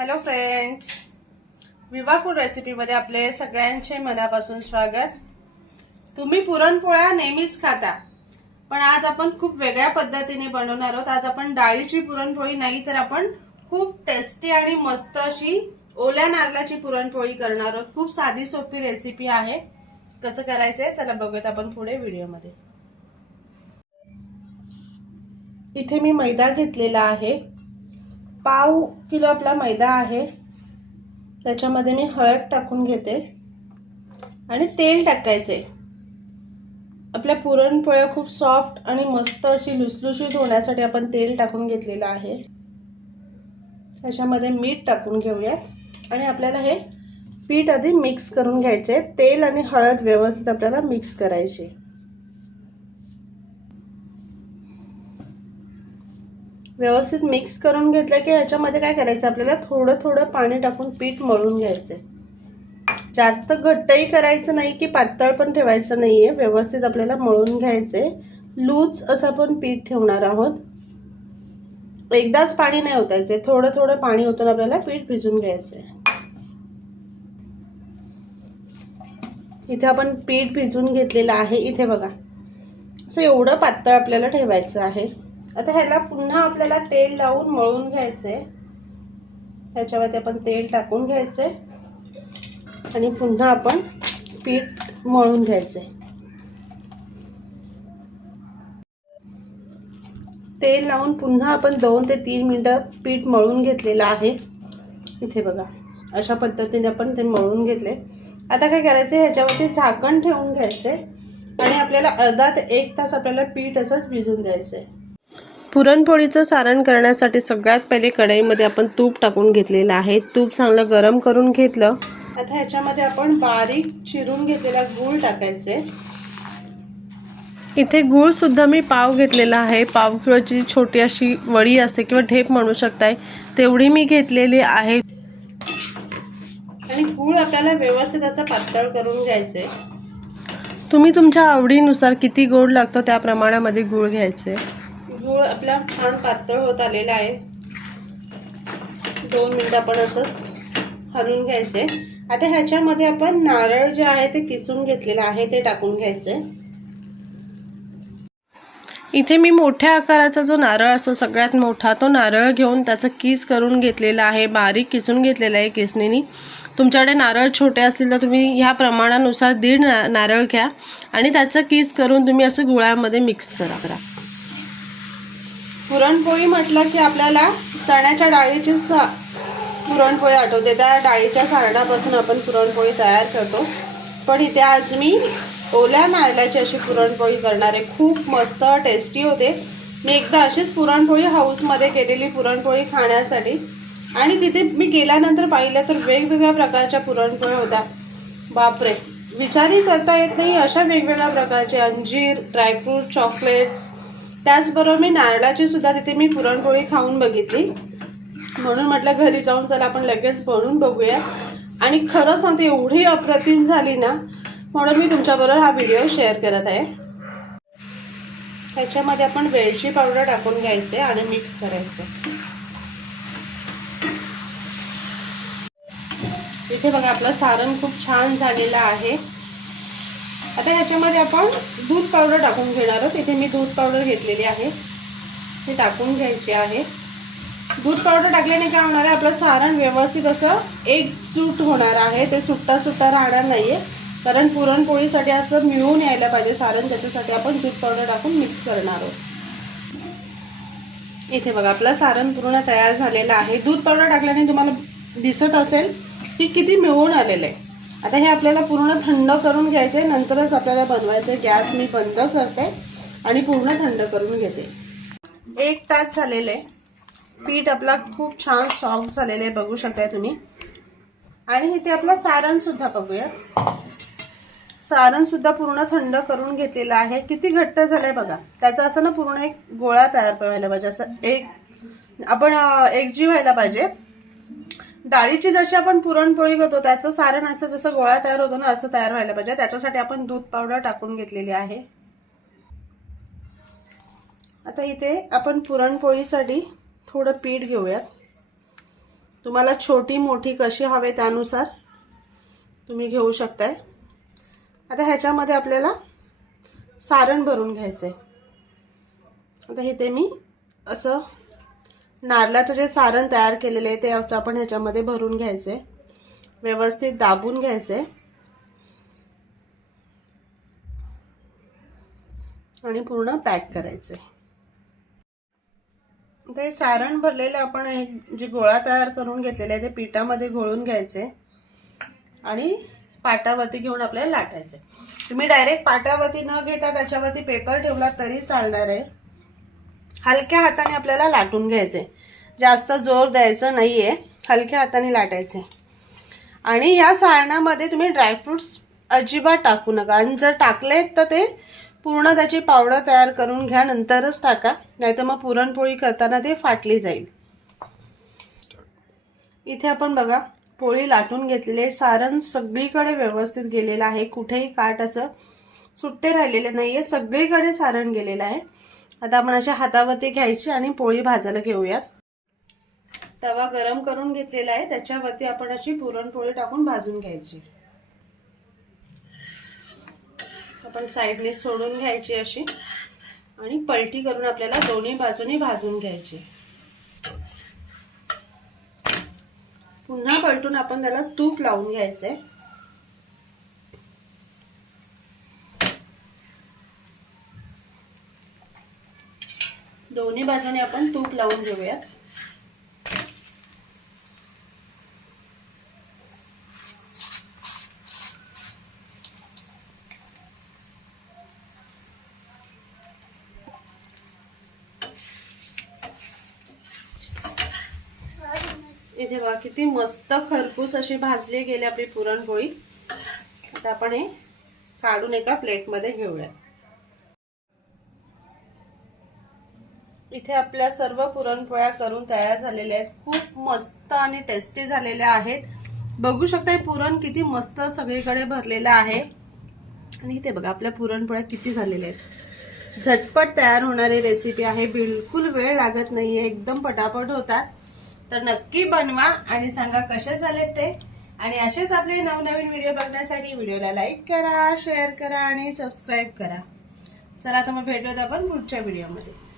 Hello friends Viva food रेसिपीमध्ये आपले सगळ्यांचे मनापासून स्वागत. तुम्ही पुरणपोळ्या नेहमीच खाता पण आज आपण खूप वेगळ्या पद्धतीने बनवणार आहोत. आज आपण डाळीची पुरणपोळी नाही तर आपण खूप टेस्टी आणि मस्त अशी ओल्या नारळाची पुरणपोळी करणार आहोत. खूप साधी सोपी रेसिपी आहे. कसं करायचं आहे चला बघूयात आपण पुढे व्हिडिओमध्ये. इथे मी मैदा घेतलेला आहे. पाव किलो आपला मैदा आहे. त्याच्यामध्ये मी हळद टाकून घेते. आणि तेल टाकायचे. आपल्या पुरणपोळ्या खूप सॉफ्ट आणि मस्त अशी लुसलुशीत होण्यासाठी आपण तेल टाकून घेतलेलं आहे. त्याच्यामध्ये मीठ टाकून घेऊयात. आणि आपल्याला हे पीठ आधी मिक्स करून घ्यायचे. तेल आणि हळद व्यवस्थित आपल्याला मिक्स करायची. व्यवस्थित मिक्स करून घेतलं की ह्याच्यामध्ये काय करायचं आपल्याला? थोडं थोडं पाणी टाकून पीठ मळून घ्यायचं जास्त घट्टही करायचं नाही की पातळ पण ठेवायचं नाही आहे व्यवस्थित आपल्याला मळून घ्यायचे लूज असं आपण पीठ ठेवणार आहोत. एकदाच पाणी नाही होतायचे थोडं थोडं पाणी होतं आपल्याला पीठ भिजून घ्यायचं इथे आपण पीठ भिजून घेतलेलं आहे. इथे बघा. असं एवढं पातळ आपल्याला ठेवायचं आहे. आता ह्याला पुन्हा आपल्याला तेल लावून मळून घ्यायचंय. ह्याच्यावरती आपण तेल टाकून घ्यायचंय. आणि पुन्हा आपण पीठ मळून घ्यायचंय. तेल लावून पुन्हा आपण दोन ते तीन मिनटं पीठ मळून घेतलेलं आहे. इथे बघा अशा पद्धतीने आपण ते मळून घेतले आता काय करायचं ह्याच्यावरती झाकण ठेवून घ्यायचंय. आणि आपल्याला अर्धा ते एक तास आपल्याला पीठ असंच भिजून द्यायचं आहे पुरणपोळीचं सारण करण्यासाठी सगळ्यात पहिले कढईमध्ये आपण तूप टाकून घेतलेलं आहे. तूप चांगलं गरम करून घेतलं. आता ह्याच्यामध्ये आपण बारीक चिरून घेतलेला गूळ टाकायचे. इथे गूळ सुद्धा मी पाव घेतलेला आहे. पाव किलोची छोटी अशी वडी असते किंवा ढेप म्हणू शकताय तेवढी मी घेतलेली आहे. आणि गूळ आपल्याला व्यवस्थित असं पातळ करून घ्यायचे. तुम्ही तुमच्या आवडीनुसार किती गोड लागतो त्या प्रमाणामध्ये गूळ घ्यायचे. गूळ आपला छान पातळ होत आलेला आहे. दोन मिनिटं आपण असंच हलवून घ्यायचे. आता ह्याच्यामध्ये आपण नारळ जे आहे ते किसून घेतलेलं आहे ते टाकून घ्यायचे. इथे मी मोठ्या आकाराचा जो नारळ असतो सगळ्यात मोठा तो नारळ घेऊन त्याचं किस करून घेतलेला आहे बारीक किसून घेतलेला आहे किसणीनी तुमच्याकडे नारळ छोटे असतील तर तुम्ही ह्या प्रमाणानुसार दीड ना नारळ घ्या आणि त्याचं किस करून तुम्ही असं गुळामध्ये मिक्स करा करा. पुरणपोळी म्हटलं की आपल्याला चण्याच्या डाळीची सा पुरणपोळी आठवते. त्या डाळीच्या सारणापासून आपण पुरणपोळी तयार करतो. पण इथे आज मी ओल्या नारळाची अशी पुरणपोळी करणार आहे. खूप मस्त टेस्टी होते. मी एकदा अशीच पुरणपोळी हाऊसमध्ये केलेली पुरणपोळी खाण्यासाठी. आणि तिथे मी गेल्यानंतर पाहिलं तर वेगवेगळ्या प्रकारच्या पुरणपोळ्या होत्या. बापरे! विचारही करता येत नाही. अशा वेगवेगळ्या प्रकारचे अंजीर ड्रायफ्रूट चॉकलेट्स त्याचबरोबर मी नारळाची सुद्धा तिथे मी पुरणपोळी खाऊन बघितली. म्हणून म्हटलं घरी जाऊन चला आपण लगेच बनवून बघूया. आणि खरं सांगते एवढी अप्रतिम झाली ना म्हणून मी तुमच्याबरोबर हा व्हिडिओ शेअर करत आहे. त्याच्यामध्ये आपण वेलची पावडर टाकून घ्यायचे आणि मिक्स करायचे. इथे बघा आपलं सारण खूप छान झालेलं आहे. आता ह्याच्यामध्ये आपण दूध पावडर टाकून घेणार आहोत. इथे मी दूध पावडर घेतलेली आहे. हे टाकून घ्यायची आहे. दूध पावडर टाकल्याने काय होणार आहे? आपलं सारण व्यवस्थित असं एकजूट होणार आहे. ते सुट्टा सुट्टा राहणार नाही आहे कारण पुरणपोळीसाठी असं मिळून यायला पाहिजे. सारण त्याच्यासाठी आपण दूध पावडर टाकून मिक्स करणार आहोत. इथे बघा आपलं सारण पूर्ण तयार झालेलं आहे. दूध पावडर टाकल्याने तुम्हाला दिसत असेल की किती मिळून आलेलं आहे. आता हे आपल्याला पूर्ण थंड करून घ्यायचं आहे नंतरच आपल्याला बनवायचं आहे गॅस मी बंद करते आणि पूर्ण थंड करून घेते. एक तास झालेलं. आहे पीठ आपला खूप छान सॉफ्ट झालेलं आहे बघू शकताय तुम्ही. आणि इथे आपलं सारणसुद्धा बघूयात. सारणसुद्धा पूर्ण थंड करून घेतलेलं आहे. किती घट्ट झालं आहे बघा. त्याचा असं ना पूर्ण एक गोळा तयार व्हायला पाहिजे. असं एक आपण अं, एकजीव व्हायला पाहिजे. डाळीची जशी आपण पुरणपोळी करतो त्याचं सारण असं जसं गोळा तयार होतो ना असं तयार व्हायला पाहिजे. त्याच्यासाठी आपण दूध पावडर टाकून घेतलेली आहे. आता इथे आपण पुरणपोळीसाठी थोडं पीठ घेऊयात. तुम्हाला छोटी मोठी कशी हवे त्यानुसार तुम्ही घेऊ शकताय. आता ह्याच्यामध्ये आपल्याला सारण भरून घ्यायचं आहे आता इथे मी असं नारळाचं जे सारण तयार केलेलं आहे ते असं आपण ह्याच्यामध्ये भरून घ्यायचे व्यवस्थित दाबून घ्यायचे आणि पूर्ण पॅक करायचे ते सारण भरलेलं आपण एक जे गोळा तयार करून घेतलेले आहे ते पिठामध्ये घोळून घ्यायचे आणि पाटावरती घेऊन आपल्याला लाटायचे तुम्ही डायरेक्ट पाटावरती न घेता त्याच्यावरती पेपर ठेवला तरी चालणार आहे. हलक्या हाताने आपल्याला लाटून घ्यायचे. जास्त जोर द्यायचं नाही आहे हलक्या हाताने लाटायचे. आणि ह्या सारणामध्ये तुम्ही ड्रायफ्रुट्स अजिबात टाकू नका. आणि जर टाकलेत तर ते पूर्ण त्याची पावडर तयार करून घ्या. नंतरच टाका. नाहीतर मग पुरणपोळी करताना ते फाटली जाईल. इथे आपण बघा पोळी लाटून घेतलेली आहे. सारण सगळीकडे व्यवस्थित गेलेलं आहे. कुठेही काट असं सुट्टे राहिलेले नाही आहे सगळीकडे सारण गेलेलं आहे. आता आपण अशा हातावरती घ्यायची आणि पोळी भाजायला घेऊयात. तवा गरम करून घेतलेला आहे त्याच्यावरती आपण अशी पुरणपोळी टाकून भाजून घ्यायची. आपण साईडने सोडून घ्यायची अशी आणि पलटी करून आपल्याला दोन्ही बाजूनी भाजून घ्यायची. पुन्हा पलटून आपण त्याला तूप लावून घ्यायचंय. दोन्ही बाजूने आपण तूप लावून घेऊयात. इथे किती मस्त खरपूस अशी भाजली गेली आपली पुरणपोळी. आता आपण हे काढून एका प्लेटमध्ये घेऊया इथे आपल्या सर्व पुरणपोळ्या करून तयार झालेल्या आहेत. खूप मस्त आणि टेस्टी झालेल्या आहेत. बघू शकता पुरण किती मस्त सगळीकडे भरलेलं आहे. आणि इथे बघा आपल्या पुरणपोळ्या किती झालेल्या आहेत. झटपट तयार होणारी रेसिपी आहे. बिलकुल वेळ लागत नाहीये. एकदम पटापट होतात. तर नक्की बनवा आणि सांगा कसे झाले ते. आणि असेच आपले नवनवीन व्हिडिओ बघण्यासाठी व्हिडिओला लाईक करा शेअर करा आणि सबस्क्राईब करा. चला आता मग भेटूयात आपण पुढच्या व्हिडिओमध्ये